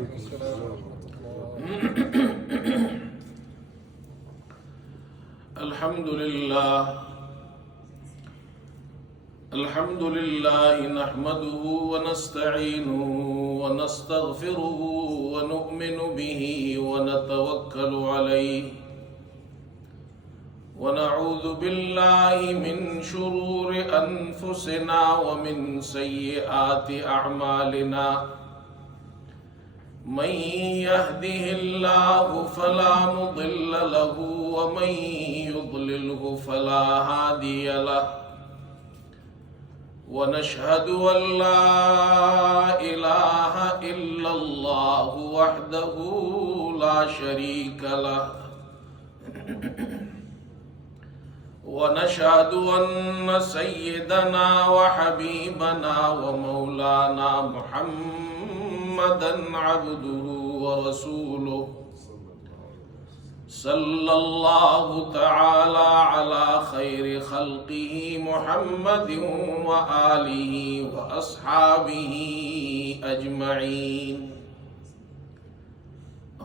الحمد لله نحمده ونستعينه ونستغفره ونؤمن به ونتوكل عليه ونعوذ بالله من شرور أنفسنا ومن سيئات أعمالنا من يهده الله فلا مضل له ومن يضلله فلا هادي له ونشهد أن لا إله إلا الله وحده لا شريك له ونشهد أن سيدنا وحبيبنا ومولانا محمدا عبده ورسوله صلى الله تعالى على خير خلقه محمد وآله وأصحابه أجمعين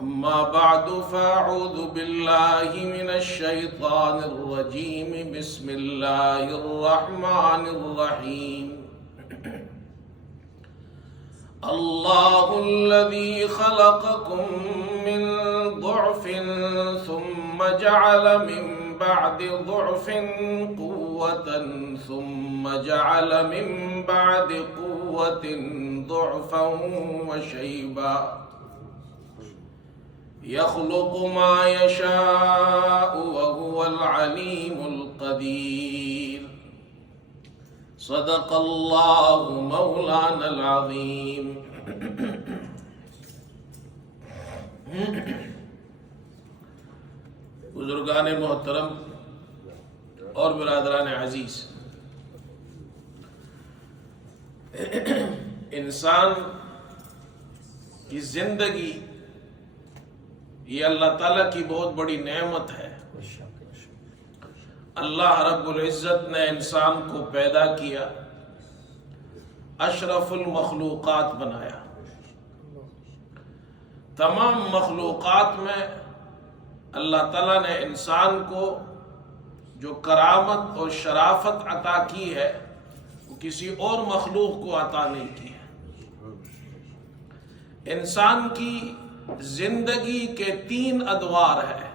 أما بعد فأعوذ بالله من الشيطان الرجيم بسم الله الرحمن الرحيم الله الذي خلقكم من ضعف ثم جعل من بعد ضعف قوة ثم جعل من بعد قوة ضعفا وشيبا يخلق ما يشاء وهو العليم القدير صدق الله مولانا العظيم بزرگان محترم اور برادران عزیز، انسان کی زندگی یہ اللہ تعالیٰ کی بہت بڑی نعمت ہے۔ اللہ رب العزت نے انسان کو پیدا کیا، اشرف المخلوقات بنایا۔ تمام مخلوقات میں اللہ تعالیٰ نے انسان کو جو کرامت اور شرافت عطا کی ہے وہ کسی اور مخلوق کو عطا نہیں کی ہے۔ انسان کی زندگی کے 3 ادوار ہیں،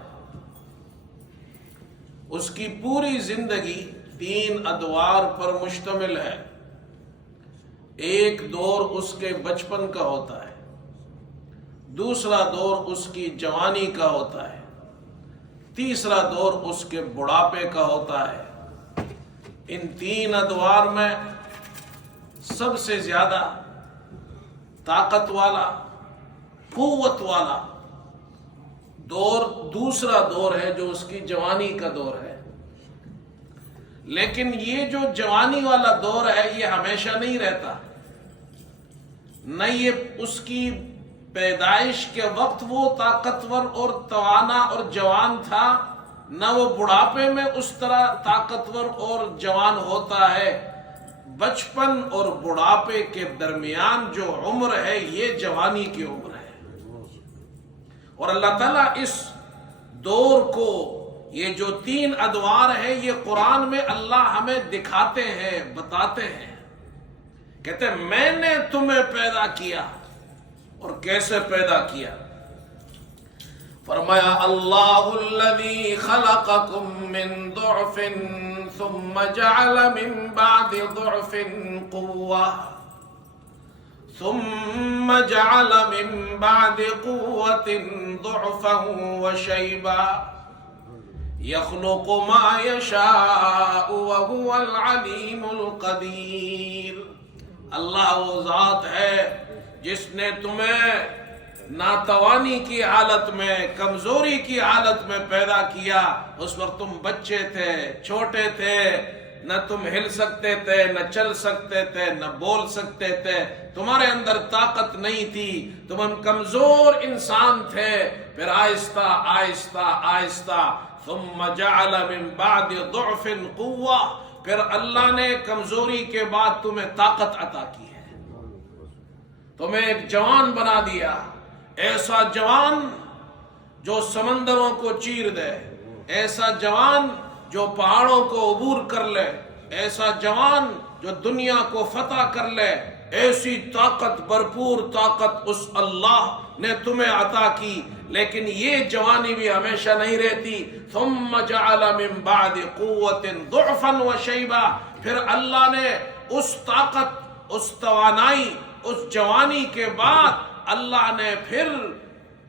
اس کی پوری زندگی 3 ادوار پر مشتمل ہے۔ ایک دور اس کے بچپن کا ہوتا ہے، دوسرا دور اس کی جوانی کا ہوتا ہے، تیسرا دور اس کے بڑھاپے کا ہوتا ہے۔ ان 3 ادوار میں سب سے زیادہ طاقت والا، قوت والا دور دوسرا دور ہے جو اس کی جوانی کا دور ہے۔ لیکن یہ جو جوانی والا دور ہے یہ ہمیشہ نہیں رہتا، نہ یہ اس کی پیدائش کے وقت وہ طاقتور اور توانا اور جوان تھا، نہ وہ بڑھاپے میں اس طرح طاقتور اور جوان ہوتا ہے۔ بچپن اور بڑھاپے کے درمیان جو عمر ہے یہ جوانی کی عمر ہے، اور اللہ تعالیٰ اس دور کو، یہ جو 3 ادوار ہیں، یہ قرآن میں اللہ ہمیں دکھاتے ہیں، بتاتے ہیں۔ کہتے ہیں میں نے تمہیں پیدا کیا، اور کیسے پیدا کیا؟ فرمایا اللہ الذی خلقکم من ضعف ثم جعل من بعد ضعف قوة ثم جعل من بعد قوة ضعفا وشيبا يخلق ما يشاء وهو العليم القدير۔ اللہ وہ ذات ہے جس نے تمہیں ناتوانی کی حالت میں، کمزوری کی حالت میں پیدا کیا۔ اس وقت تم بچے تھے، چھوٹے تھے، نہ تم ہل سکتے تھے، نہ چل سکتے تھے، نہ بول سکتے تھے، تمہارے اندر طاقت نہیں تھی، تم کمزور انسان تھے۔ پھر آہستہ آہستہ آہستہ ثم جعل من بعد ضعف قوة، پھر اللہ نے کمزوری کے بعد تمہیں طاقت عطا کی ہے، تمہیں ایک جوان بنا دیا، ایسا جوان جو سمندروں کو چیر دے، ایسا جوان جو پہاڑوں کو عبور کر لے، ایسا جوان جو دنیا کو فتح کر لے، ایسی طاقت، بھرپور طاقت اس اللہ نے تمہیں عطا کی۔ لیکن یہ جوانی بھی ہمیشہ نہیں رہتی۔ ثم جعل من بعد قوت ضعفا وشیبا، پھر اللہ نے اس طاقت، اس توانائی، اس جوانی کے بعد اللہ نے پھر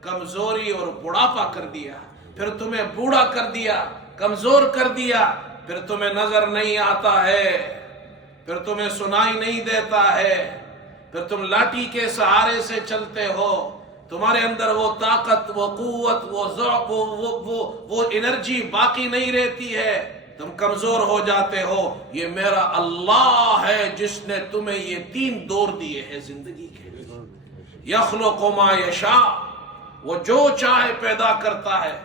کمزوری اور بڑھاپا کر دیا، پھر تمہیں بوڑھا کر دیا، کمزور کر دیا، پھر تمہیں نظر نہیں آتا ہے، پھر تمہیں سنائی نہیں دیتا ہے، پھر تم لاٹھی کے سہارے سے چلتے ہو، تمہارے اندر وہ طاقت، وہ قوت، وہ ذوق، وہ انرجی باقی نہیں رہتی ہے، تم کمزور ہو جاتے ہو۔ یہ میرا اللہ ہے جس نے تمہیں یہ 3 دور دیے ہیں زندگی کے۔ یخلق ما یشاء، وہ جو چاہے پیدا کرتا ہے،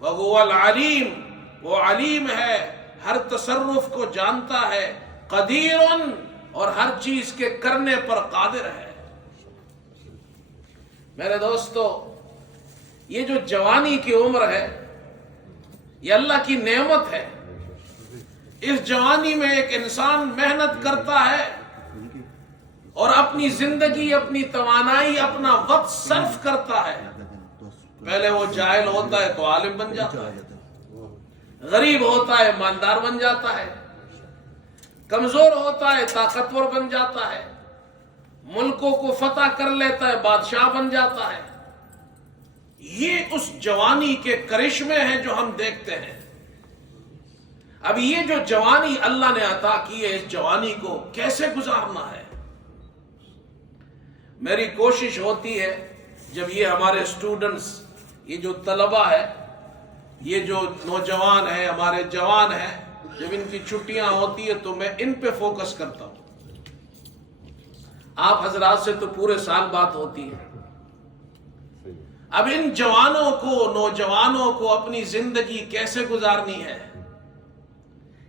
وہو العلیم، وہ علیم ہے، ہر تصرف کو جانتا ہے، قدیر، اور ہر چیز کے کرنے پر قادر ہے۔ میرے دوستو، یہ جو جوانی کی عمر ہے یہ اللہ کی نعمت ہے۔ اس جوانی میں ایک انسان محنت کرتا ہے اور اپنی زندگی، اپنی توانائی، اپنا وقت صرف کرتا ہے۔ پہلے وہ جاہل ہوتا ہے تو عالم بن جاتا ہے، غریب ہوتا ہے مالدار بن جاتا ہے، کمزور ہوتا ہے طاقتور بن جاتا ہے، ملکوں کو فتح کر لیتا ہے، بادشاہ بن جاتا ہے۔ یہ اس جوانی کے کرشمے ہیں جو ہم دیکھتے ہیں۔ اب یہ جو جوانی اللہ نے عطا کی ہے، اس جوانی کو کیسے گزارنا ہے؟ میری کوشش ہوتی ہے جب یہ ہمارے سٹوڈنٹس، یہ جو طلبہ ہے، یہ جو نوجوان ہیں، ہمارے جوان ہیں، جب ان کی چھٹیاں ہوتی ہے تو میں ان پہ فوکس کرتا ہوں۔ آپ حضرات سے تو پورے سال بات ہوتی ہے، اب ان جوانوں کو، نوجوانوں کو اپنی زندگی کیسے گزارنی ہے؟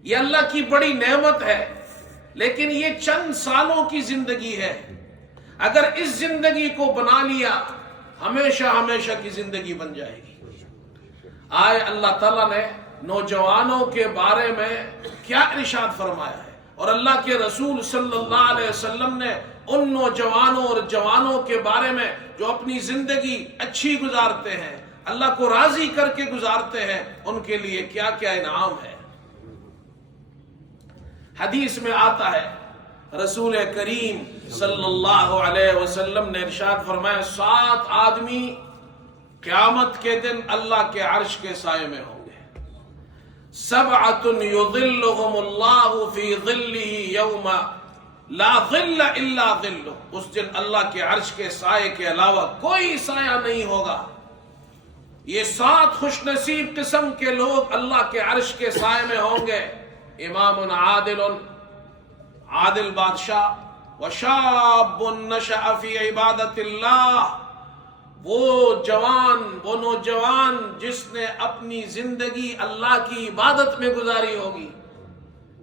یہ اللہ کی بڑی نعمت ہے، لیکن یہ چند سالوں کی زندگی ہے۔ اگر اس زندگی کو بنا لیا، ہمیشہ ہمیشہ کی زندگی بن جائے گی۔ آئے اللہ تعالیٰ نے نوجوانوں کے بارے میں کیا ارشاد فرمایا ہے، اور اللہ کے رسول صلی اللہ علیہ وسلم نے ان نوجوانوں اور جوانوں کے بارے میں جو اپنی زندگی اچھی گزارتے ہیں، اللہ کو راضی کر کے گزارتے ہیں، ان کے لیے کیا کیا انعام ہے۔ حدیث میں آتا ہے، رسول کریم صلی اللہ علیہ وسلم نے ارشاد فرمایا، 7 آدمی قیامت کے دن اللہ کے عرش کے سائے میں ہوں گے۔ 7 یظلهم اللہ فی ظلہ یوم لا ظل الا ظلہ، اس دن اللہ کے عرش کے سائے کے علاوہ کوئی سایہ نہیں ہوگا۔ یہ 7 خوش نصیب قسم کے لوگ اللہ کے عرش کے سائے میں ہوں گے۔ امام عادل، عادل بادشاہ، وشاب نشأ فی عبادت اللہ، وہ جوان، وہ نوجوان جس نے اپنی زندگی اللہ کی عبادت میں گزاری ہوگی،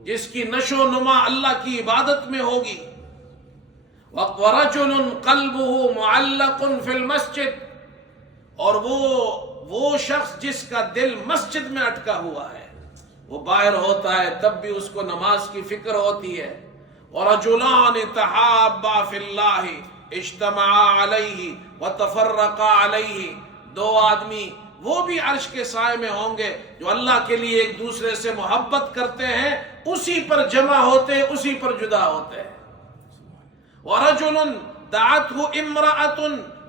جس کی نشو و نما اللہ کی عبادت میں ہوگی۔ وَرَجُلٌ قَلْبُهُ مُعَلَّقٌ فِي الْمَسْجِدِ، اور وہ شخص جس کا دل مسجد میں اٹکا ہوا ہے، وہ باہر ہوتا ہے تب بھی اس کو نماز کی فکر ہوتی ہے۔ وَرَجُلَانِ تَحَابَّا فِي اللَّهِ اجْتَمَعَا عَلَيْهِ وَتَفَرَّقَا عَلَيْهِ، 2 آدمی وہ بھی عرش کے سائے میں ہوں گے جو اللہ کے لیے ایک دوسرے سے محبت کرتے ہیں، اسی پر جمع ہوتے ہیں، اسی پر جدا ہوتے ہیں۔ وَرَجُلٌ دَعَتْهُ امْرَأَةٌ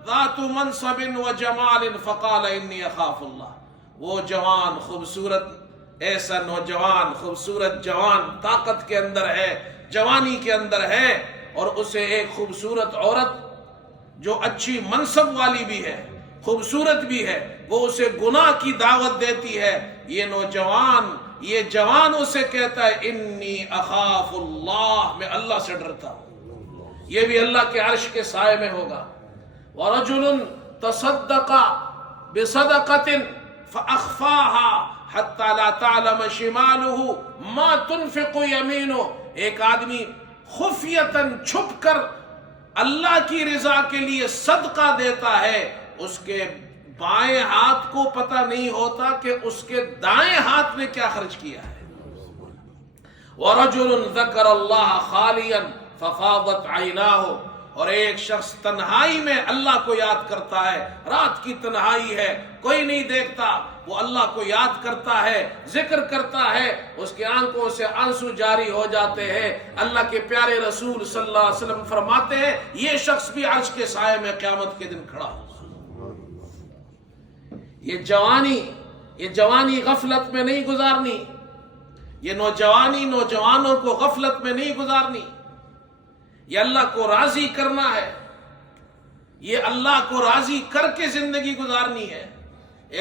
ذَاتُ مَنْصَبٍ وَجَمَالٍ فَقَالَ إِنِّي أَخَافُ اللَّهَ، وہ جوان، خوبصورت، ایسا نوجوان، خوبصورت جوان طاقت کے اندر ہے، جوانی کے اندر ہے، اور اسے ایک خوبصورت عورت جو اچھی منصب والی بھی ہے، خوبصورت بھی ہے، وہ اسے گناہ کی دعوت دیتی ہے۔ یہ نوجوان، یہ جوان اسے کہتا ہے انی اخاف اللہ، میں اللہ سے ڈرتا ہوں۔ یہ بھی اللہ کے عرش کے سائے میں ہوگا۔ وَرَجُلٌ تَصَدَّقَ بِصَدَقَةٍ فَأَخْفَاهَا حَتَّى لَا تَعْلَمَ شِمَالُهُ مَا تُنْفِقُ يَمِينُهُ، ایک آدمی خفیتاً چھپ کر اللہ کی رضا کے لیے صدقہ دیتا ہے، اس کے بائیں ہاتھ کو پتہ نہیں ہوتا کہ اس کے دائیں ہاتھ نے کیا خرچ کیا ہے. وَرَجُلٌ ذَكَرَ اللَّهَ خَالِيًا فَفَاضَتْ عَيْنَاهُ، اور ایک شخص تنہائی میں اللہ کو یاد کرتا ہے، رات کی تنہائی ہے، کوئی نہیں دیکھتا، وہ اللہ کو یاد کرتا ہے، ذکر کرتا ہے، اس کی آنکھوں سے آنسو جاری ہو جاتے ہیں. اللہ کے پیارے رسول صلی اللہ علیہ وسلم فرماتے ہیں یہ شخص بھی عرش کے سائے میں قیامت کے دن کھڑا ہوگا. یہ جوانی غفلت میں نہیں گزارنی، یہ نوجوانوں کو غفلت میں نہیں گزارنی، یہ اللہ کو راضی کرنا ہے، یہ اللہ کو راضی کر کے زندگی گزارنی ہے.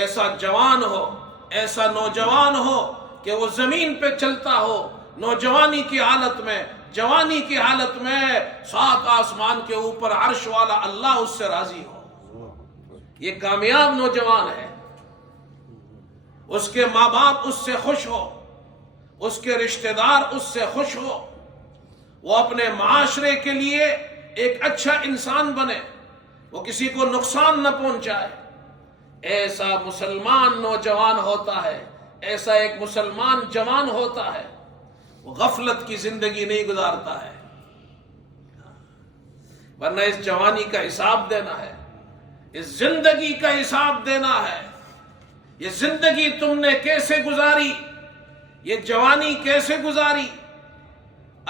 ایسا جوان ہو، ایسا نوجوان ہو کہ وہ زمین پہ چلتا ہو نوجوانی کی حالت میں، جوانی کی حالت میں، 7 آسمان کے اوپر عرش والا اللہ اس سے راضی ہو. یہ کامیاب نوجوان ہے. اس کے ماں باپ اس سے خوش ہو، اس کے رشتہ دار اس سے خوش ہو، وہ اپنے معاشرے کے لیے ایک اچھا انسان بنے، وہ کسی کو نقصان نہ پہنچائے. ایسا مسلمان نوجوان ہوتا ہے، ایسا ایک مسلمان جوان ہوتا ہے، وہ غفلت کی زندگی نہیں گزارتا ہے. ورنہ اس جوانی کا حساب دینا ہے، اس زندگی کا حساب دینا ہے. یہ زندگی تم نے کیسے گزاری، یہ جوانی کیسے گزاری.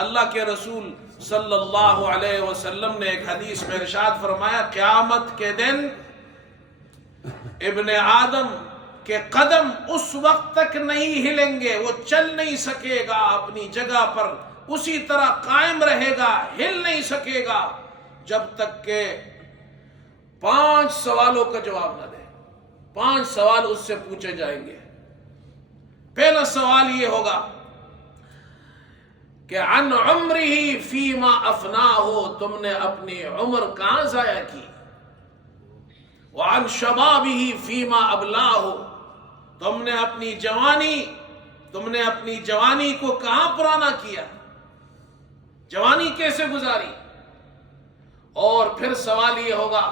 اللہ کے رسول صلی اللہ علیہ وسلم نے ایک حدیث میں ارشاد فرمایا قیامت کے دن ابن آدم کے قدم اس وقت تک نہیں ہلیں گے، وہ چل نہیں سکے گا، اپنی جگہ پر اسی طرح قائم رہے گا، ہل نہیں سکے گا، جب تک کہ 5 سوالوں کا جواب نہ دے. 5 سوال اس سے پوچھے جائیں گے. پہلا سوال یہ ہوگا کہ عن عمرہ فیما افناہ، تم نے اپنی عمر کہاں ضائع کی. وعن شبابہ فیما ابلاہ، تم نے اپنی جوانی کو کہاں پرانا کیا، جوانی کیسے گزاری. اور پھر سوال یہ ہوگا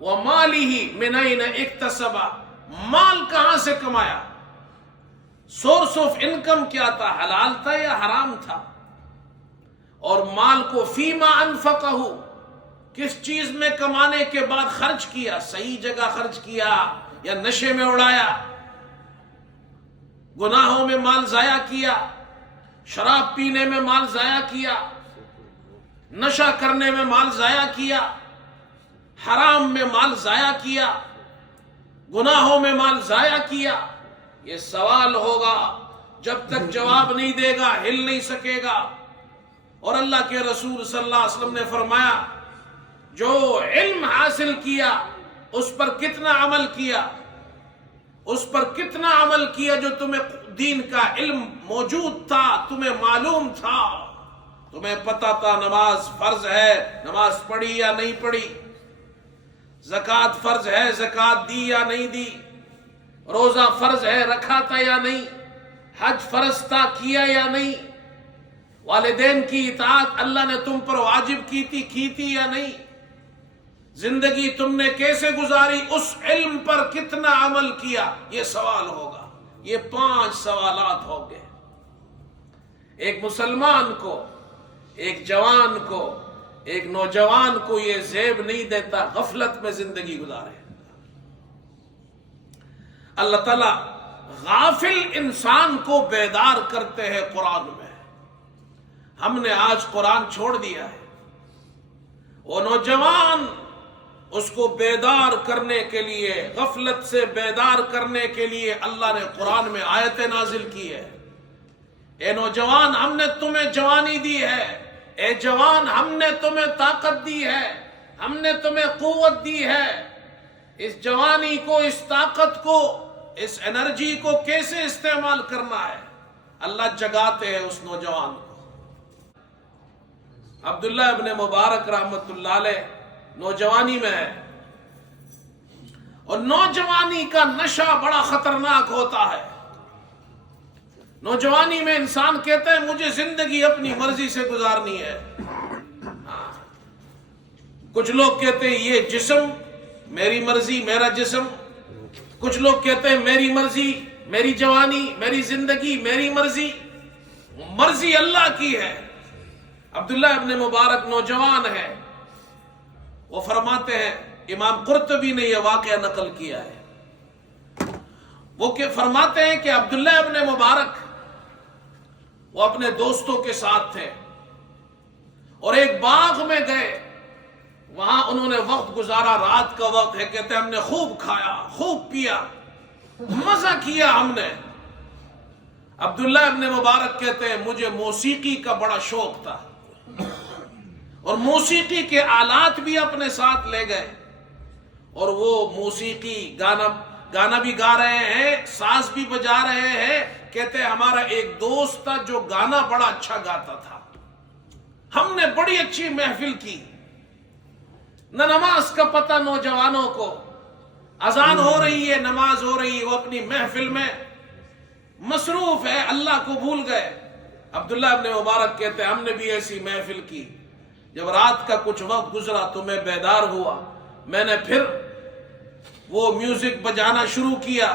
ومالہ من این اکتسب، مال کہاں سے کمایا، سورس آف انکم کیا تھا، حلال تھا یا حرام تھا. اور مال کو فیما انفقہ، کس چیز میں کمانے کے بعد خرچ کیا، صحیح جگہ خرچ کیا یا نشے میں اڑایا، گناہوں میں مال ضائع کیا، شراب پینے میں مال ضائع کیا، نشہ کرنے میں مال ضائع کیا، حرام میں مال ضائع کیا، گناہوں میں مال ضائع کیا. یہ سوال ہوگا، جب تک جواب نہیں دے گا ہل نہیں سکے گا. اور اللہ کے رسول صلی اللہ علیہ وسلم نے فرمایا جو علم حاصل کیا اس پر کتنا عمل کیا، اس پر کتنا عمل کیا جو تمہیں دین کا علم موجود تھا، تمہیں معلوم تھا، تمہیں پتا تھا نماز فرض ہے، نماز پڑھی یا نہیں پڑھی، زکوٰۃ فرض ہے، زکوٰۃ دی یا نہیں دی، روزہ فرض ہے رکھا تھا یا نہیں، حج فرض تھا کیا یا نہیں، والدین کی اطاعت اللہ نے تم پر واجب کی تھی یا نہیں، زندگی تم نے کیسے گزاری، اس علم پر کتنا عمل کیا. یہ سوال ہوگا. یہ 5 سوالات ہوں گے. ایک مسلمان کو، ایک جوان کو، ایک نوجوان کو یہ زیب نہیں دیتا غفلت میں زندگی گزارے. اللہ تعالیٰ غافل انسان کو بیدار کرتے ہیں قرآن میں. ہم نے آج قرآن چھوڑ دیا ہے. وہ نوجوان اس کو بیدار کرنے کے لیے، غفلت سے بیدار کرنے کے لیے اللہ نے قرآن میں آیتیں نازل کی ہے. اے نوجوان ہم نے تمہیں جوانی دی ہے، اے جوان ہم نے تمہیں طاقت دی ہے، ہم نے تمہیں قوت دی ہے. اس جوانی کو، اس طاقت کو، اس انرجی کو کیسے استعمال کرنا ہے اللہ جگاتے ہیں اس نوجوان کو. عبداللہ ابن مبارک رحمت اللہ علیہ نوجوانی میں ہے، اور نوجوانی کا نشہ بڑا خطرناک ہوتا ہے. نوجوانی میں انسان کہتا ہے مجھے زندگی اپنی مرضی سے گزارنی ہے. کچھ لوگ کہتے ہیں یہ جسم میری مرضی میرا جسم. کچھ لوگ کہتے ہیں میری مرضی میری جوانی میری زندگی میری مرضی. مرضی اللہ کی ہے. عبداللہ ابن مبارک نوجوان ہے، وہ فرماتے ہیں، امام قرطبی نے یہ واقعہ نقل کیا ہے، وہ کہ فرماتے ہیں کہ عبداللہ ابن مبارک وہ اپنے دوستوں کے ساتھ تھے اور ایک باغ میں گئے. وہاں انہوں نے وقت گزارا، رات کا وقت ہے، کہتے ہیں ہم نے خوب کھایا خوب پیا مزہ کیا ہم نے. عبداللہ ابن مبارک کہتے ہیں مجھے موسیقی کا بڑا شوق تھا اور موسیقی کے آلات بھی اپنے ساتھ لے گئے اور وہ موسیقی گانا بھی گا رہے ہیں، ساز بھی بجا رہے ہیں. کہتے ہیں ہمارا ایک دوست تھا جو گانا بڑا اچھا گاتا تھا. ہم نے بڑی اچھی محفل کی، نہ نماز کا پتہ نوجوانوں کو. اذان ہو رہی ہے، نماز ہو رہی ہے، وہ اپنی محفل میں مصروف ہے، اللہ کو بھول گئے. عبداللہ ابن مبارک کہتے ہیں ہم نے بھی ایسی محفل کی. جب رات کا کچھ وقت گزرا تو میں بیدار ہوا، میں نے پھر وہ میوزک بجانا شروع کیا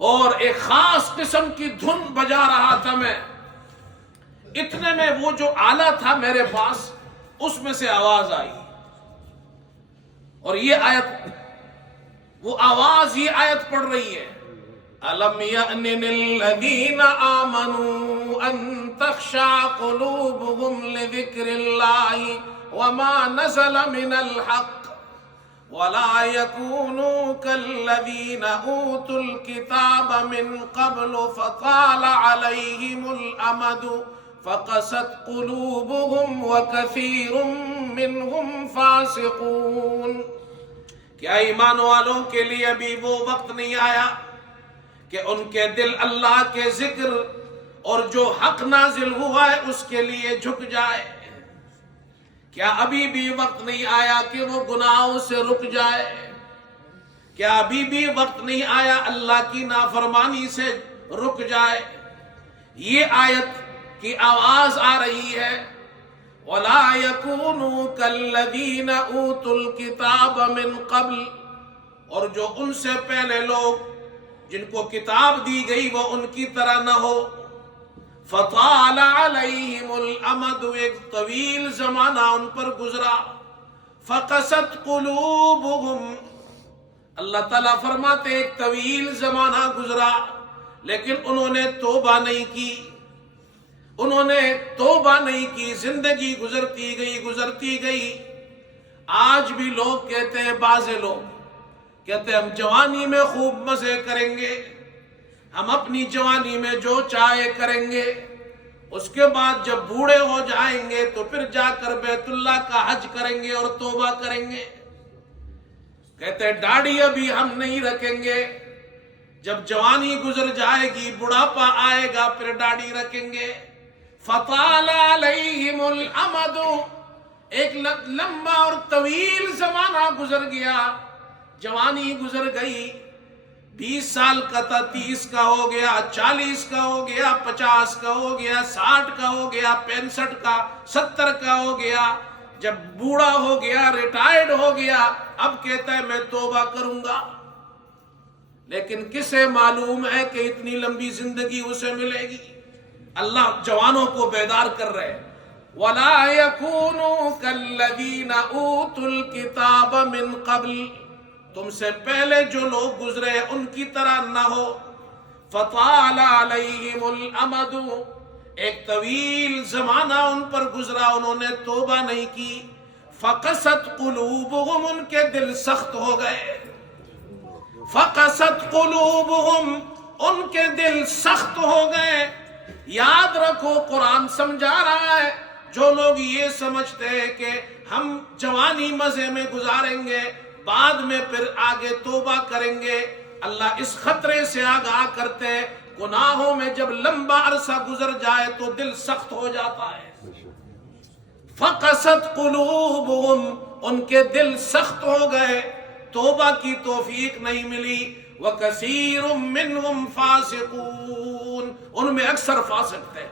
اور ایک خاص قسم کی دھن بجا رہا تھا میں. اتنے میں وہ جو آلہ تھا میرے پاس اس میں سے آواز آئی اور یہ آیت، وہ آواز یہ آیت پڑھ رہی ہے، أَلَمْ يَأْنِ لِلَّذِينَ آمَنُوا أَن تَخْشَعَ قُلُوبُهُمْ لِذِكْرِ اللَّهِ وَمَا نَزَلَ مِنَ الْحَقِّ وَلَا يَكُونُوا كَالَّذِينَ أُوتُوا الْكِتَابَ مِنْ قَبْلُ فَطَالَ عَلَيْهِمُ الْأَمَدُ فَقَسَتْ قُلُوبُهُمْ وَكَثِيرٌ مِّنْهُمْ فَاسِقُونَ. کیا ایمان والوں کے لیے ابھی وہ وقت نہیں آیا کہ ان کے دل اللہ کے ذکر اور جو حق نازل ہوا ہے اس کے لیے جھک جائے؟ کیا ابھی بھی وقت نہیں آیا کہ وہ گناہوں سے رک جائے؟ کیا ابھی بھی وقت نہیں آیا اللہ کی نافرمانی سے رک جائے؟ یہ آیت کی آواز آ رہی ہے، وَلَا يَكُونُوا كَالَّذِينَ أُوتُوا الْكِتَابَ مِنْ قَبْلِ، اور جو ان سے پہلے لوگ جن کو کتاب دی گئی وہ ان کی طرح نہ ہو. فَطَالَ عَلَيْهِمُ الْأَمَدُ، ایک طویل زمانہ ان پر گزرا. فَقَسَتْ قُلُوبُهُمْ، اللہ تعالیٰ فرماتے ایک طویل زمانہ گزرا لیکن انہوں نے توبہ نہیں کی، انہوں نے توبہ نہیں کی. زندگی گزرتی گئی. آج بھی لوگ کہتے ہیں، بعض لوگ کہتے ہیں ہم جوانی میں خوب مزے کریں گے، ہم اپنی جوانی میں جو چاہے کریں گے، اس کے بعد جب بوڑھے ہو جائیں گے تو پھر جا کر بیت اللہ کا حج کریں گے اور توبہ کریں گے. کہتے ہیں داڑھی ابھی ہم نہیں رکھیں گے، جب جوانی گزر جائے گی بڑھاپا آئے گا پھر داڑھی رکھیں گے. فطال علیہم الامد، ایک لمبا اور طویل زمانہ گزر گیا. جوانی گزر گئی، 20 سال کا تھا، 30 کا ہو گیا، 40 کا ہو گیا، 50 کا ہو گیا، 60 کا ہو گیا، 65 کا، 70 کا ہو گیا. جب بوڑھا ہو گیا، ریٹائرڈ ہو گیا، اب کہتا ہے میں توبہ کروں گا. لیکن کسے معلوم ہے کہ اتنی لمبی زندگی اسے ملے گی؟ اللہ جوانوں کو بیدار کر رہے. وَلَا يَكُونُوا كَالَّذِينَ أُوتُوا الْكِتَابَ مِنْ قَبْلِ، تم سے پہلے جو لوگ گزرے ان کی طرح نہ ہو. فَطَالَ عَلَيْهِمُ الْأَمَدُ، ایک طویل زمانہ ان پر گزرا، انہوں نے توبہ نہیں کی. فَقَسَتْ قُلُوبُهُمْ، ان کے دل سخت ہو گئے. فَقَسَتْ قُلُوبُهُمْ، ان کے دل سخت ہو گئے. یاد رکھو قرآن سمجھا رہا ہے، جو لوگ یہ سمجھتے ہیں کہ ہم جوانی مزے میں گزاریں گے بعد میں پھر آگے توبہ کریں گے، اللہ اس خطرے سے آگاہ کرتے ہیں گناہوں میں جب لمبا عرصہ گزر جائے تو دل سخت ہو جاتا ہے. فَقَسَتْ قُلُوبُهُمْ، ان کے دل سخت ہو گئے، توبہ کی توفیق نہیں ملی. وَكَثِيرٌ مِّنْهُمْ فَاسِقُونَ، ان میں اکثر فاسق تھے.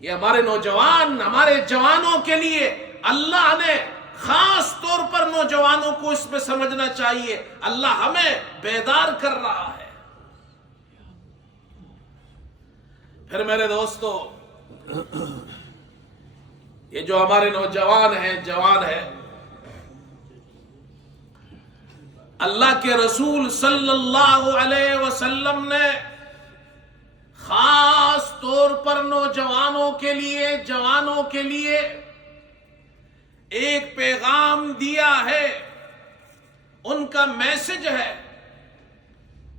یہ ہمارے نوجوان، ہمارے جوانوں کے لیے اللہ نے خاص طور پر نوجوانوں کو اس میں سمجھنا چاہیے، اللہ ہمیں بیدار کر رہا ہے۔ پھر میرے دوستو، یہ جو ہمارے نوجوان ہیں، جوان ہیں، اللہ کے رسول صلی اللہ علیہ وسلم نے خاص طور پر نوجوانوں کے لیے، جوانوں کے لیے ایک پیغام دیا ہے، ان کا میسج ہے،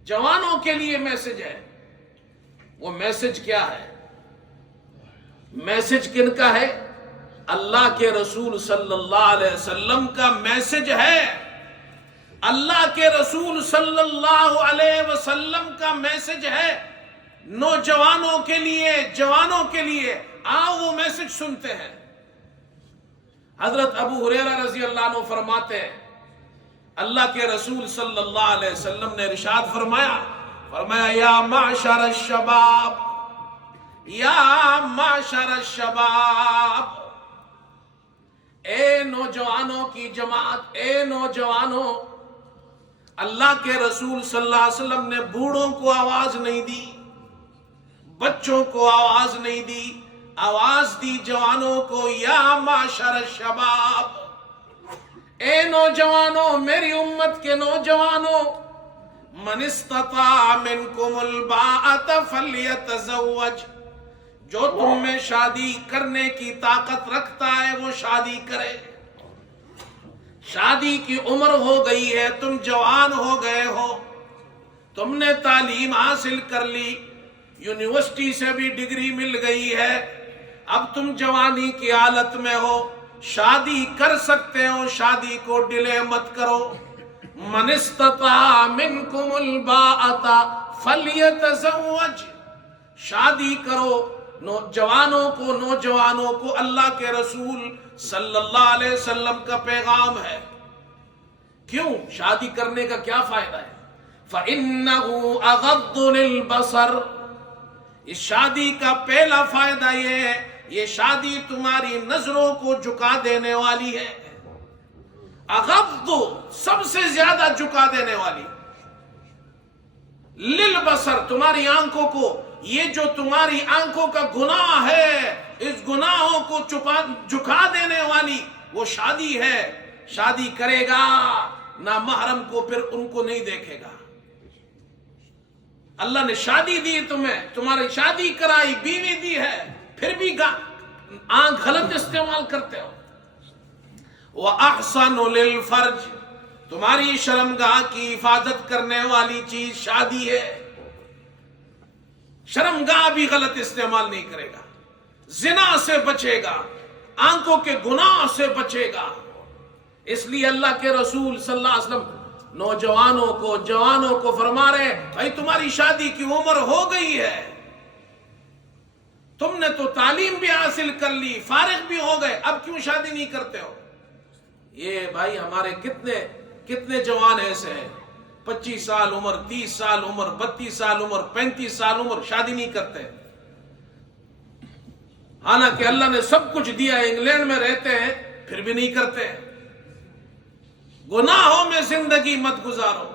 جوانوں کے لیے میسج ہے۔ وہ میسج کیا ہے؟ میسج کن کا ہے؟ اللہ کے رسول صلی اللہ علیہ وسلم کا میسج ہے۔ اللہ کے رسول صلی اللہ علیہ وسلم کا میسج ہے نوجوانوں کے لیے، جوانوں کے لیے۔ آؤ وہ میسج سنتے ہیں۔ حضرت ابو ہریرہ رضی اللہ عنہ فرماتے ہیں، اللہ کے رسول صلی اللہ علیہ وسلم نے ارشاد فرمایا یا معشر الشباب، یا معشر الشباب، اے نوجوانوں کی جماعت، اے نوجوانوں۔ اللہ کے رسول صلی اللہ علیہ وسلم نے بوڑھوں کو آواز نہیں دی، بچوں کو آواز نہیں دی، آواز دی جوانوں کو، یا معشر الشباب، اے نوجوانوں، میری امت کے نوجوانوں، من استطاع منکم الباءۃ فلیتزوج، جو تم میں شادی کرنے کی طاقت رکھتا ہے وہ شادی کرے۔ شادی کی عمر ہو گئی ہے، تم جوان ہو گئے ہو، تم نے تعلیم حاصل کر لی، یونیورسٹی سے بھی ڈگری مل گئی ہے، اب تم جوانی کی حالت میں ہو، شادی کر سکتے ہو، شادی کو ڈیلے مت کرو۔ من استطاع منکم الباءۃ فلیتزوج، شادی کرو۔ نوجوانوں کو اللہ کے رسول صلی اللہ علیہ وسلم کا پیغام ہے۔ کیوں؟ شادی کرنے کا کیا فائدہ ہے؟ فَإِنَّهُ أَغَضُّ لِلْبَصَرِ، اس شادی کا پہلا فائدہ یہ ہے، یہ شادی تمہاری نظروں کو جھکا دینے والی ہے۔ اغض، سب سے زیادہ جھکا دینے والی، للبصر، تمہاری آنکھوں کو۔ یہ جو تمہاری آنکھوں کا گناہ ہے، اس گناہوں کو جھکا دینے والی وہ شادی ہے۔ شادی کرے گا نہ محرم کو، پھر ان کو نہیں دیکھے گا۔ اللہ نے شادی دی تمہیں، تمہاری شادی کرائی، بیوی دی ہے، پھر بھی آنکھ غلط استعمال کرتے ہو۔ وَأَحْسَنُ لِلْفَرْجِ، تمہاری شرمگاہ کی حفاظت کرنے والی چیز شادی ہے۔ شرمگاہ بھی غلط استعمال نہیں کرے گا، زنا سے بچے گا، آنکھوں کے گناہ سے بچے گا۔ اس لیے اللہ کے رسول صلی اللہ علیہ وسلم نوجوانوں کو، جوانوں کو فرما رہے بھائی تمہاری شادی کی عمر ہو گئی ہے، تم نے تو تعلیم بھی حاصل کر لی، فارغ بھی ہو گئے، اب کیوں شادی نہیں کرتے ہو؟ یہ بھائی ہمارے کتنے جوان ایسے ہیں، 25 سال عمر، 30 سال عمر، 32 سال عمر، 35 سال عمر، شادی نہیں کرتے۔ حالانکہ اللہ نے سب کچھ دیا، انگلینڈ میں رہتے ہیں پھر بھی نہیں کرتے۔ گناہوں میں زندگی مت گزارو۔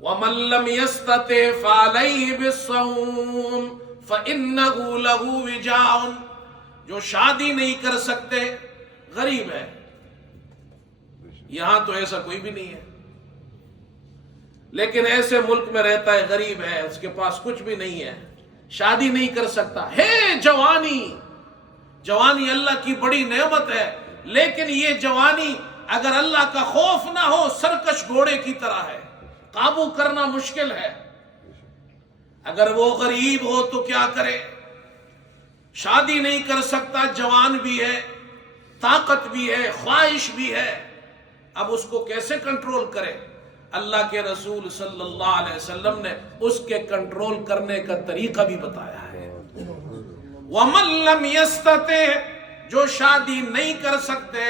وَمَن لَّمْ يَسْتَطِعْ فَعَلَيْهِ بِالصَّوْمِ فَإِنَّهُ لَهُ وِجَاءٌ، جو شادی نہیں کر سکتے غریب ہے۔ یہاں تو ایسا کوئی بھی نہیں ہے، لیکن ایسے ملک میں رہتا ہے، غریب ہے، اس کے پاس کچھ بھی نہیں ہے، شادی نہیں کر سکتا ہے۔ جوانی اللہ کی بڑی نعمت ہے، لیکن یہ جوانی اگر اللہ کا خوف نہ ہو سرکش گھوڑے کی طرح ہے، قابو کرنا مشکل ہے۔ اگر وہ غریب ہو تو کیا کرے؟ شادی نہیں کر سکتا، جوان بھی ہے، طاقت بھی ہے، خواہش بھی ہے، اب اس کو کیسے کنٹرول کرے؟ اللہ کے رسول صلی اللہ علیہ وسلم نے اس کے کنٹرول کرنے کا طریقہ بھی بتایا ہے۔ وَمَن لَّمْ يَسْتَطِعْ، جو شادی نہیں کر سکتے،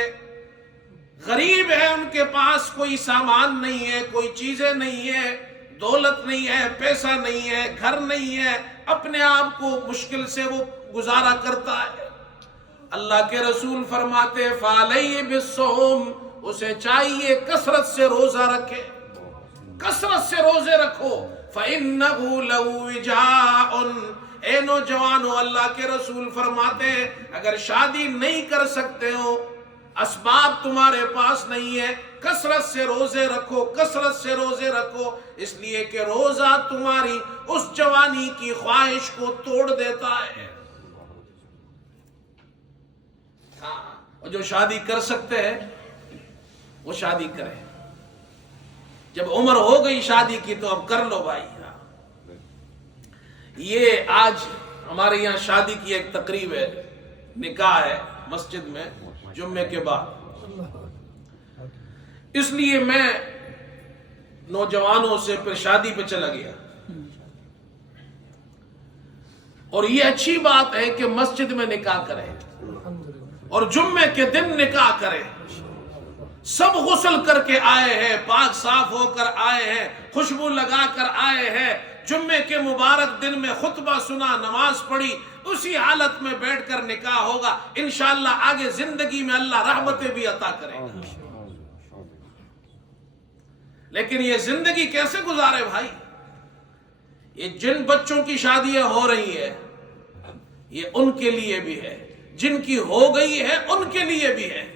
غریب ہے، ان کے پاس کوئی سامان نہیں ہے، کوئی چیزیں نہیں ہے، دولت نہیں ہے، پیسہ نہیں ہے، گھر نہیں ہے، اپنے آپ کو مشکل سے وہ گزارا کرتا ہے۔ اللہ کے رسول فرماتے فعلیہ بالصوم، اسے چاہیے کثرت سے روزہ رکھے، کثرت سے روزے رکھو۔ فَإِنَّهُ لَهُ وِجَاءٌ، اے نوجوانوں اللہ کے رسول فرماتے ہیں اگر شادی نہیں کر سکتے ہو، اسباب تمہارے پاس نہیں ہے، کثرت سے روزے رکھو، کثرت سے روزے رکھو، اس لیے کہ روزہ تمہاری اس جوانی کی خواہش کو توڑ دیتا ہے۔ اور جو شادی کر سکتے ہیں وہ شادی کریں، جب عمر ہو گئی شادی کی تو اب کر لو بھائی۔ یہ آج ہمارے یہاں شادی کی ایک تقریب ہے، نکاح ہے مسجد میں جمعے کے بعد، اس لیے میں نوجوانوں سے پھر شادی پہ چلا گیا۔ اور یہ اچھی بات ہے کہ مسجد میں نکاح کریں اور جمعے کے دن نکاح کریں، سب غسل کر کے آئے ہیں، پاک صاف ہو کر آئے ہیں، خوشبو لگا کر آئے ہیں، جمعے کے مبارک دن میں خطبہ سنا، نماز پڑھی، اسی حالت میں بیٹھ کر نکاح ہوگا، انشاءاللہ آگے زندگی میں اللہ رحمتیں بھی عطا کرے گا۔ لیکن یہ زندگی کیسے گزارے بھائی؟ یہ جن بچوں کی شادیاں ہو رہی ہے یہ ان کے لیے بھی ہے، جن کی ہو گئی ہے ان کے لیے بھی ہے۔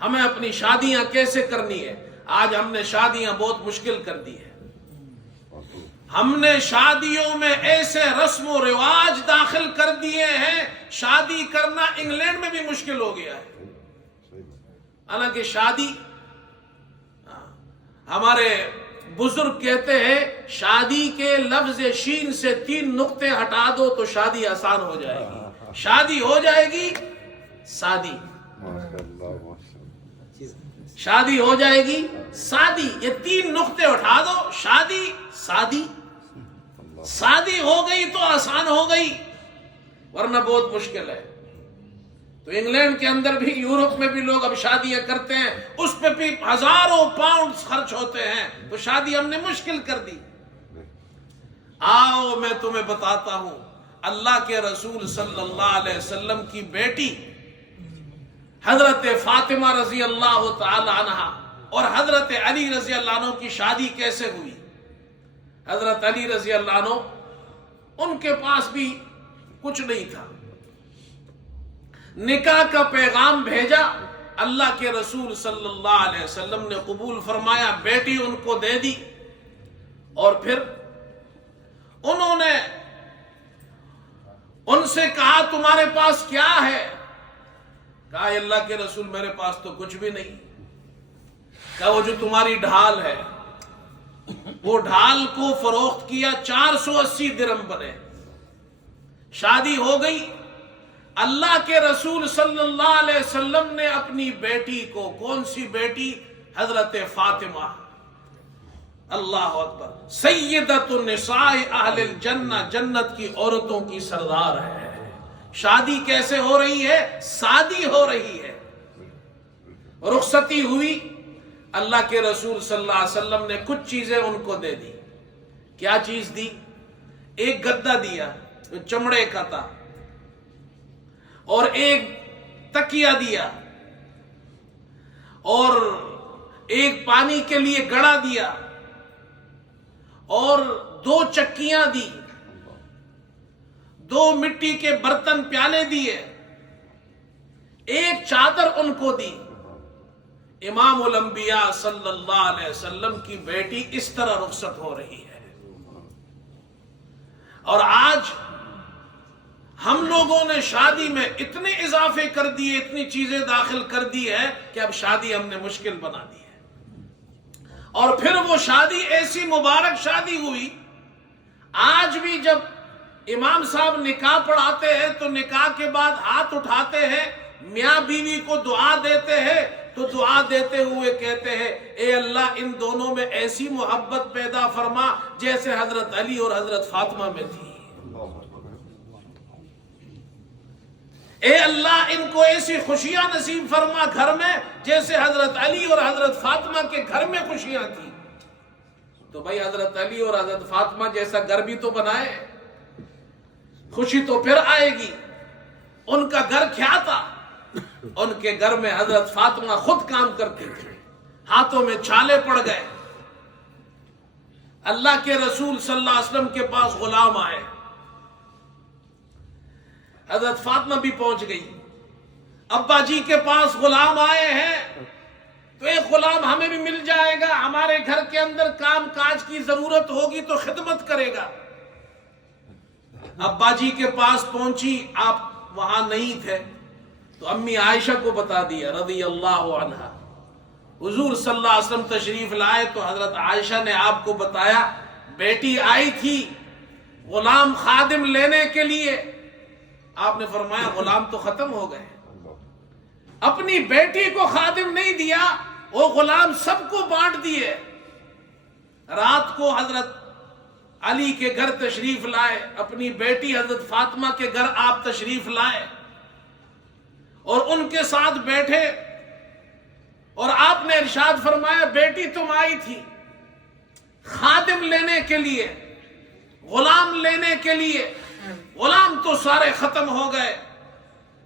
ہمیں اپنی شادیاں کیسے کرنی ہے؟ آج ہم نے شادیاں بہت مشکل کر دی ہے، ہم نے شادیوں میں ایسے رسم و رواج داخل کر دیے ہیں، شادی کرنا انگلینڈ میں بھی مشکل ہو گیا ہے۔ حالانکہ شادی، ہمارے بزرگ کہتے ہیں شادی کے لفظ شین سے 3 نقطے ہٹا دو تو شادی آسان ہو جائے گی، شادی ہو جائے گی سادی، شادی ہو جائے گی سادی، یہ 3 نقطے اٹھا دو، شادی سادی، سادی ہو گئی تو آسان ہو گئی، ورنہ بہت مشکل ہے۔ تو انگلینڈ کے اندر بھی، یورپ میں بھی لوگ اب شادیاں کرتے ہیں، اس پہ بھی ہزاروں پاؤنڈ خرچ ہوتے ہیں، تو شادی ہم نے مشکل کر دی۔ آؤ میں تمہیں بتاتا ہوں، اللہ کے رسول صلی اللہ علیہ وسلم کی بیٹی حضرت فاطمہ رضی اللہ تعالی عنہ اور حضرت علی رضی اللہ عنہ کی شادی کیسے ہوئی۔ حضرت علی رضی اللہ عنہ، ان کے پاس بھی کچھ نہیں تھا، نکاح کا پیغام بھیجا، اللہ کے رسول صلی اللہ علیہ وسلم نے قبول فرمایا، بیٹی ان کو دے دی، اور پھر انہوں نے ان سے کہا تمہارے پاس کیا ہے؟ کہا اللہ کے رسول میرے پاس تو کچھ بھی نہیں۔ کہا وہ جو تمہاری ڈھال ہے، وہ ڈھال کو فروخت کیا، 480 درہم بنے، شادی ہو گئی۔ اللہ کے رسول صلی اللہ علیہ وسلم نے اپنی بیٹی کو، کون سی بیٹی؟ حضرت فاطمہ، اللہ اکبر، سیدۃ النساء اہل الجنہ، جنت کی عورتوں کی سردار ہے۔ شادی کیسے ہو رہی ہے؟ سادی ہو رہی ہے۔ رخصتی ہوئی، اللہ کے رسول صلی اللہ علیہ وسلم نے کچھ چیزیں ان کو دے دی۔ کیا چیز دی؟ ایک گدا دیا جو چمڑے کا تھا، اور ایک تکیہ دیا، اور ایک پانی کے لیے گڑا دیا، اور 2 چکیاں دی، 2 مٹی کے برتن پیالے دیے، ایک چادر ان کو دی۔ امام الانبیاء صلی اللہ علیہ وسلم کی بیٹی اس طرح رخصت ہو رہی ہے۔ اور آج ہم لوگوں نے شادی میں اتنے اضافے کر دیے، اتنی چیزیں داخل کر دی ہے کہ اب شادی ہم نے مشکل بنا دی ہے۔ اور پھر وہ شادی ایسی مبارک شادی ہوئی، آج بھی جب امام صاحب نکاح پڑھاتے ہیں تو نکاح کے بعد ہاتھ اٹھاتے ہیں، میاں بیوی کو دعا دیتے ہیں، تو دعا دیتے ہوئے کہتے ہیں اے اللہ ان دونوں میں ایسی محبت پیدا فرما جیسے حضرت علی اور حضرت فاطمہ میں تھی، اے اللہ ان کو ایسی خوشیاں نصیب فرما گھر میں جیسے حضرت علی اور حضرت فاطمہ کے گھر میں خوشیاں تھی۔ تو بھائی حضرت علی اور حضرت فاطمہ جیسا گھر بھی تو بنائے، خوشی تو پھر آئے گی۔ ان کا گھر کیا تھا؟ ان کے گھر میں حضرت فاطمہ خود کام کرتی تھی، ہاتھوں میں چھالے پڑ گئے. اللہ کے رسول صلی اللہ علیہ وسلم کے پاس غلام آئے، حضرت فاطمہ بھی پہنچ گئی. ابا جی کے پاس غلام آئے ہیں تو ایک غلام ہمیں بھی مل جائے گا، ہمارے گھر کے اندر کام کاج کی ضرورت ہوگی تو خدمت کرے گا. ابا جی کے پاس پہنچی، آپ وہاں نہیں تھے تو امی عائشہ کو بتا دیا رضی اللہ عنہا. حضور صلی اللہ علیہ وسلم تشریف لائے تو حضرت عائشہ نے آپ کو بتایا بیٹی آئی تھی غلام خادم لینے کے لیے. آپ نے فرمایا غلام تو ختم ہو گئے. اپنی بیٹی کو خادم نہیں دیا، وہ غلام سب کو بانٹ دیے. رات کو حضرت علی کے گھر تشریف لائے، اپنی بیٹی حضرت فاطمہ کے گھر آپ تشریف لائے اور ان کے ساتھ بیٹھے اور آپ نے ارشاد فرمایا بیٹی تم آئی تھی خادم لینے کے لیے، غلام لینے کے لیے، غلام تو سارے ختم ہو گئے،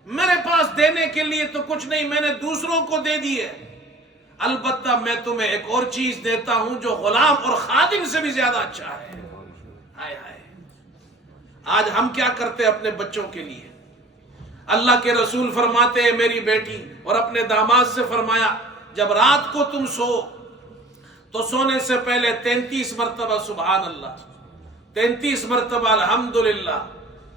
میرے پاس دینے کے لیے تو کچھ نہیں، میں نے دوسروں کو دے دیے. البتہ میں تمہیں ایک اور چیز دیتا ہوں جو غلام اور خادم سے بھی زیادہ اچھا ہے. ہائے ہائے، آج ہم کیا کرتے اپنے بچوں کے لیے؟ اللہ کے رسول فرماتے ہیں میری بیٹی اور اپنے داماد سے فرمایا جب رات کو تم سو تو سونے سے پہلے 33 مرتبہ سبحان اللہ، 33 مرتبہ الحمدللہ،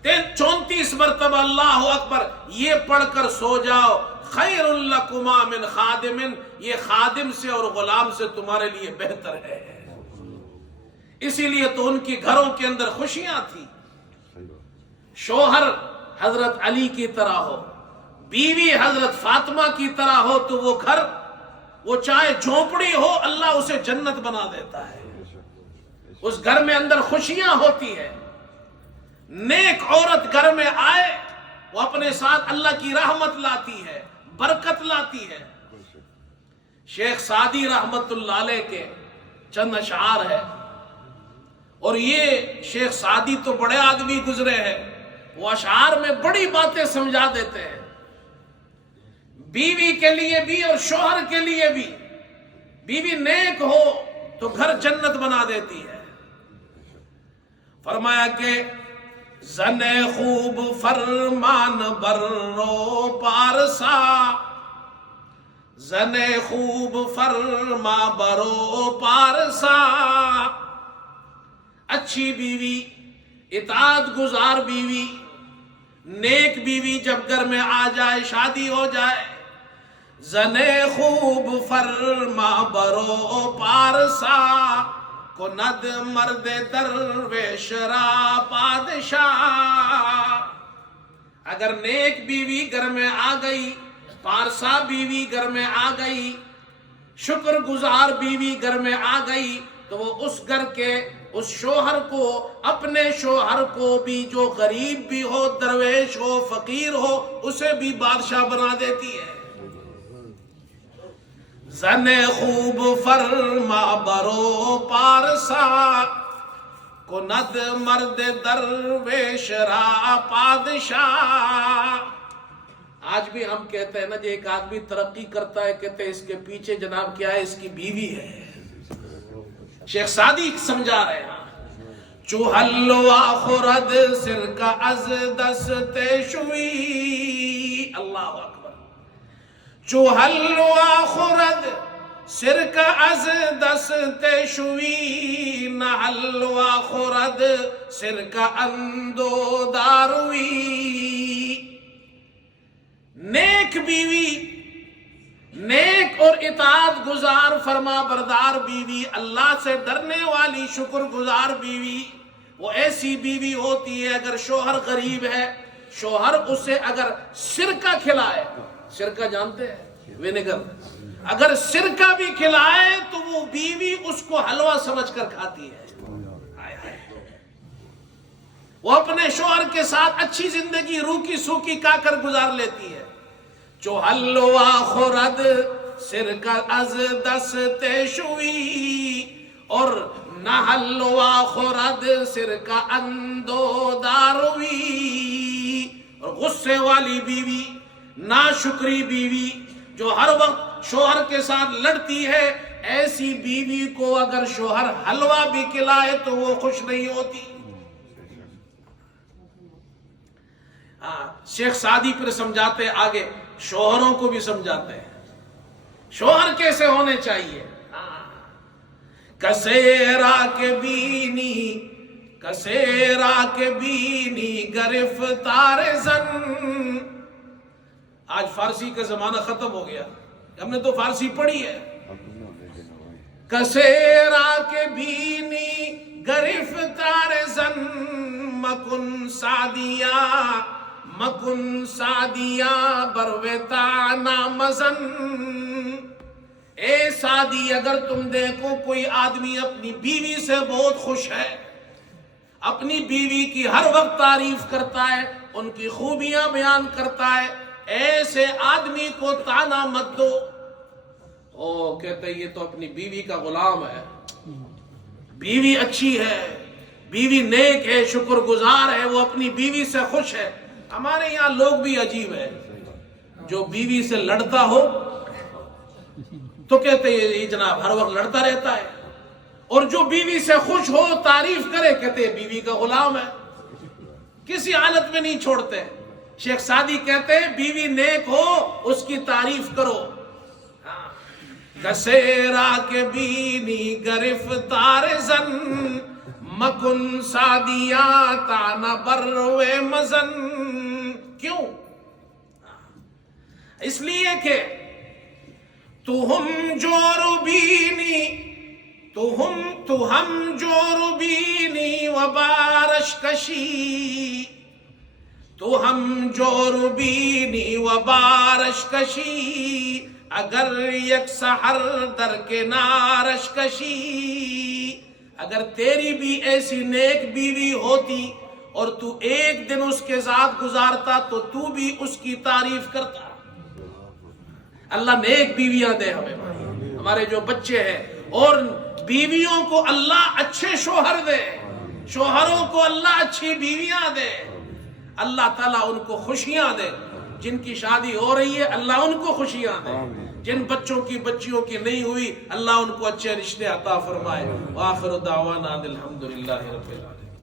34 مرتبہ اللہ اکبر یہ پڑھ کر سو جاؤ. خیر لکما من خادم، یہ خادم سے اور غلام سے تمہارے لیے بہتر ہے. اسی لیے تو ان کے گھروں کے اندر خوشیاں تھی. شوہر حضرت علی کی طرح ہو، بیوی حضرت فاطمہ کی طرح ہو تو وہ گھر، وہ چاہے جھونپڑی ہو اللہ اسے جنت بنا دیتا ہے. اس گھر میں اندر خوشیاں ہوتی ہے. نیک عورت گھر میں آئے وہ اپنے ساتھ اللہ کی رحمت لاتی ہے، برکت لاتی ہے. شیخ سعدی رحمت اللہ علیہ کے چند اشعار ہے، اور یہ شیخ سعدی تو بڑے آدمی گزرے ہیں، وہ اشعار میں بڑی باتیں سمجھا دیتے ہیں. بیوی کے لیے بھی اور شوہر کے لیے بھی، بیوی نیک ہو تو گھر جنت بنا دیتی ہے. فرمایا کہ زن خوب فرمان برو پارسا، زن خوب فرما برو پارسا. اچھی بیوی، اطاعت گزار بیوی، نیک بیوی جب گھر میں آ جائے، شادی ہو جائے، زن خوب فرما برو پارسا، کند مرد درویش را پادشاہ. اگر نیک بیوی گھر میں آ گئی، پارسا بیوی گھر میں آ گئی، شکر گزار بیوی گھر میں آ گئی تو وہ اس گھر کے اس شوہر کو، اپنے شوہر کو بھی جو غریب بھی ہو، درویش ہو، فقیر ہو، اسے بھی بادشاہ بنا دیتی ہے. زن خوب فرما برو پارسا، کند مرد درویش را پادشاہ. آج بھی ہم کہتے ہیں نا جی ایک آدمی ترقی کرتا ہے، کہتے ہیں اس کے پیچھے جناب کیا ہے، اس کی بیوی ہے. شیخ سعدی سمجھا رہے ہیں چوہل خورد سرکا از دست شوی. اللہ اکبر. چوہل خورد سرکا از دست شوی، نحل خورد سرکا اندو داروی. نیک بیوی، نیک اور اطاعت گزار فرما بردار بیوی، اللہ سے ڈرنے والی شکر گزار بیوی، وہ ایسی بیوی ہوتی ہے اگر شوہر غریب ہے، شوہر اسے اگر سرکہ کھلائے، سرکہ جانتے ہیں وینیگر، اگر سرکہ بھی کھلائے تو وہ بیوی اس کو حلوہ سمجھ کر کھاتی ہے. وہ اپنے شوہر کے ساتھ اچھی زندگی روکی سوکی کا کر گزار لیتی ہے. جو حلوہ خورد سرکہ از دست شوی، اور نہ حلوہ خورد سرکہ اندو داروی. اور غصے والی بیوی، ناشکری بیوی جو ہر وقت شوہر کے ساتھ لڑتی ہے، ایسی بیوی کو اگر شوہر حلوہ بھی کھلائے تو وہ خوش نہیں ہوتی۔ شیخ سعدی پھر سمجھاتے آگے، شوہروں کو بھی سمجھاتے ہیں شوہر کیسے ہونے چاہیے۔ کسیرا کے بینی، کسیرا کے بینی گرفتار زن۔ آج فارسی کا زمانہ ختم ہو گیا، ہم نے تو فارسی پڑھی ہے۔ کسیرا کے بینی گرفتار زن، مکن سعدیا مکن سعدیا بروتا نامزن۔ اے سعدی، اگر تم دیکھو کوئی آدمی اپنی بیوی سے بہت خوش ہے، اپنی بیوی کی ہر وقت تعریف کرتا ہے، ان کی خوبیاں بیان کرتا ہے، ایسے آدمی کو تانا مت دو۔ او کہتے یہ تو اپنی بیوی کا غلام ہے، بیوی اچھی ہے، بیوی نیک ہے، شکر گزار ہے، وہ اپنی بیوی سے خوش ہے۔ ہمارے یہاں لوگ بھی عجیب ہے، جو بیوی سے لڑتا ہو تو کہتے یہ جناب ہر وقت لڑتا رہتا ہے، اور جو بیوی سے خوش ہو تعریف کرے کہتے بیوی کا غلام ہے، کسی حالت میں نہیں چھوڑتے۔ شیخ سعدی کہتے ہیں بیوی نیک ہو اس کی تعریف کرو۔ کسیرا کے بینی گرفتار زن، مکن سعدیا تانا بروے مزن۔ کیوں؟ اس لیے کہ تو ہم جور بینی، تو ہم جور بینی و بارش کشی، تو ہم جور بینی و بارش کشی، اگر یک سحر در کنارش کشی۔ اگر تیری بھی ایسی نیک بیوی ہوتی اور تو ایک دن اس کے ساتھ گزارتا تو تو بھی اس کی تعریف کرتا۔ اللہ نیک بیویاں دے ہمیں، ہمارے جو بچے ہیں، اور بیویوں کو اللہ اچھے شوہر دے، شوہروں کو اللہ اچھی بیویاں دے، اللہ تعالیٰ ان کو خوشیاں دے۔ جن کی شادی ہو رہی ہے اللہ ان کو خوشیاں دے، جن بچوں کی بچیوں کی نہیں ہوئی اللہ ان کو اچھے رشتے عطا فرمائے۔ وآخر دعوانا الحمدللہ رب العالمین۔